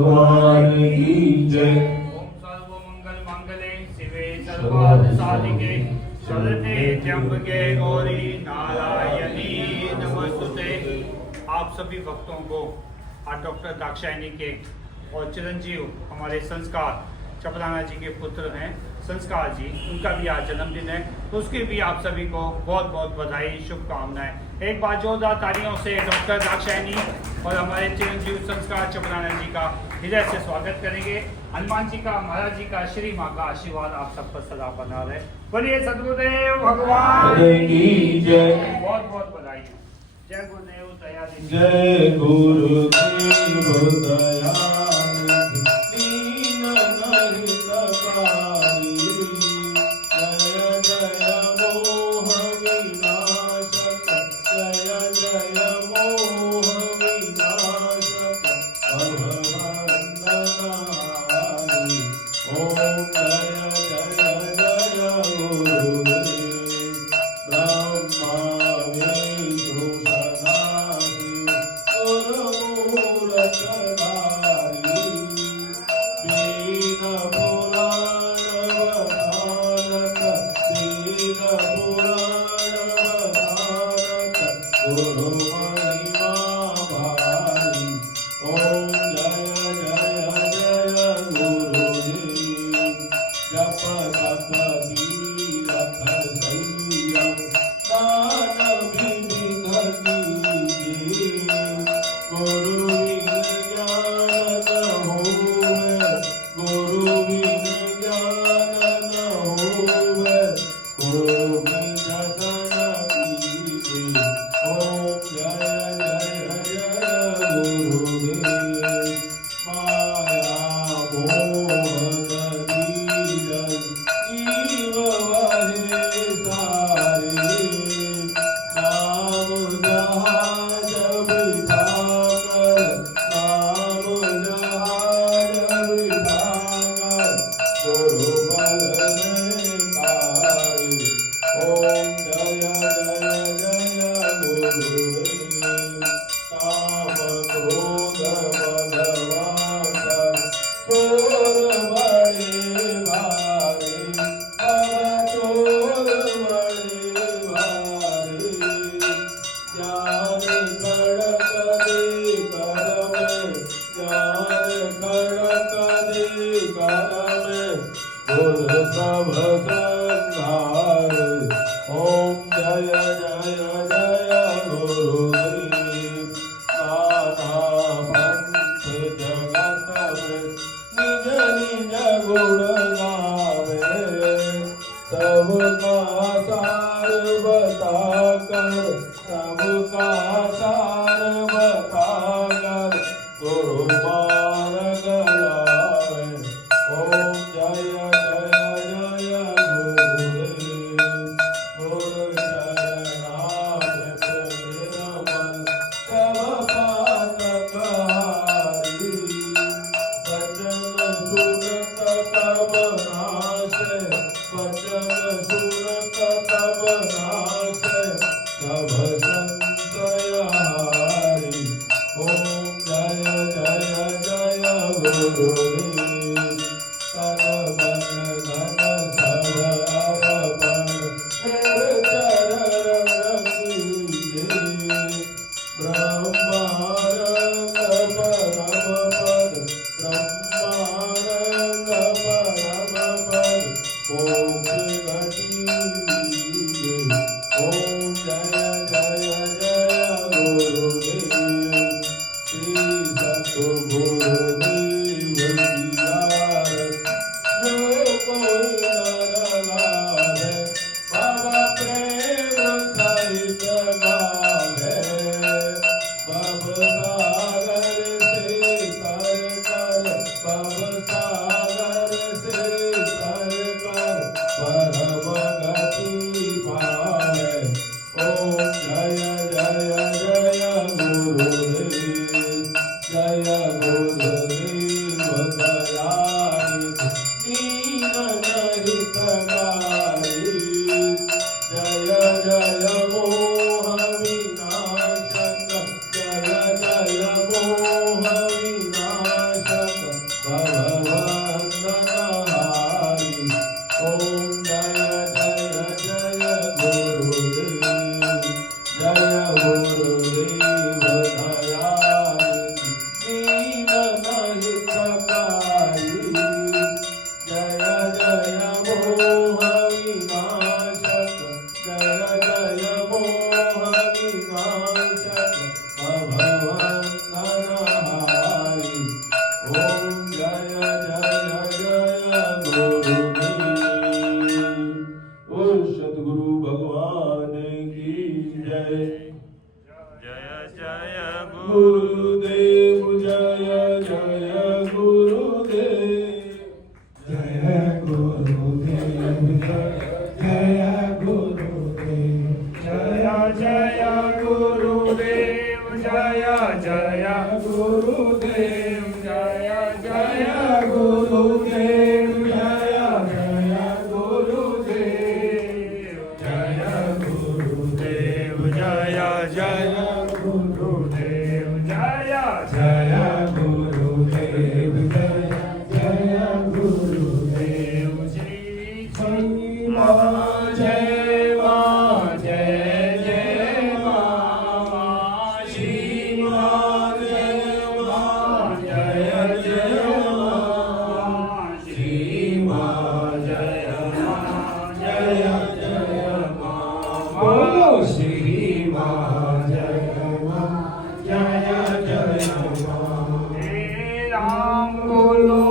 भगवान की जय। ओम सर्व मंगल मांगल्ये शिवे सर्वार्थ साधिके शरण्ये त्र्यंबके गौरी नारायणी नमस्तुते। आप सभी भक्तों को आज डॉक्टर दाक्षायणी के और चिरंजीव हमारे संस्कार चपराना जी के पुत्र हैं संस्कार जी, उनका भी आज जन्मदिन है, तो उसके भी आप सभी को बहुत बहुत बधाई शुभकामनाएं। एक बार जोरदार तालियों से डॉक्टर दाक्षायणी और हमारे चिरंजीव संस्कार चपराना जी का हृदय से स्वागत करेंगे। हनुमान जी का, महाराज जी का, श्री माँ का आशीर्वाद आप सब पर सदा बना रहे। बोलिए सदगुरुदेव भगवान की जय। बहुत बहुत बधाई। जय गुरुदेव दया दीजिए। जय गुरुदेव दयानिधि दीन नहीं सकारी। जय जय मोह विनाशक, जय जय मोह विनाशक भवबंधनारि। ओम जय जय जय गुरुदेव ब्रह्मा विष्णु सदाशिव गुरुमूलधरारि। वेद पुराण वधानक, वेद पुराण वधानक गुरु महिमा भारी। ओम जय जय जय गुरुदेव। जप तप तीरथ संयम दान विविध कीजिए। गुरु बिन ज्ञान न होवे, गुरु बिन ज्ञान न होवे, गुरु बिन जतन कीजिए। ओम जय जय जय गुरुदेव। माया मोह दीजन जीव वहे सारे। नाम जहाज बिठाकर, नाम जहाज बिठाकर गुरु बल में तारे। ओम जय जय जय गुरुदेव। काम क्रोध मद वासना चोर बड़े भारे, अब चोर बड़े भारे। ज्ञान खड़क दे कर में, ज्ञान खड़क दे कर में गुर सब संहारे। ओम जय जय जय गुरुदेव। नाना पंथ जगत में निज निज गुण गावे। सबका सार बताकर, सबका सार बताकर गुरु मार्ग लावे। ओम जय जय जय गुरुदेव। गुरु चरणामृत निर्मल सब पातक हारी। वचन सुनत तब नाशे, वचन सुनत तब नाशे सब संशय हारी। ओम जय जय जय गुरुदेव। तन मन धन सब अर्पण गुरु चरण कीजिए। ब्रह्मानंद परम पद, ब्रह्मानंद परम पद मोक्ष गति दीजिए। ओम जय जय जय गुरुदेव। श्री सद्गुरुदेव की जय गुरुदेव जय गुरुदेव जय गुरुदेव जय गुरुदेव जय गुरुदेव जय गुरुदेव श्री मां जय मां जय मां श्री मां जय मां जय मां श्री मां जय मां बोलो श्री मां जय मां जय मां हे राम बोलो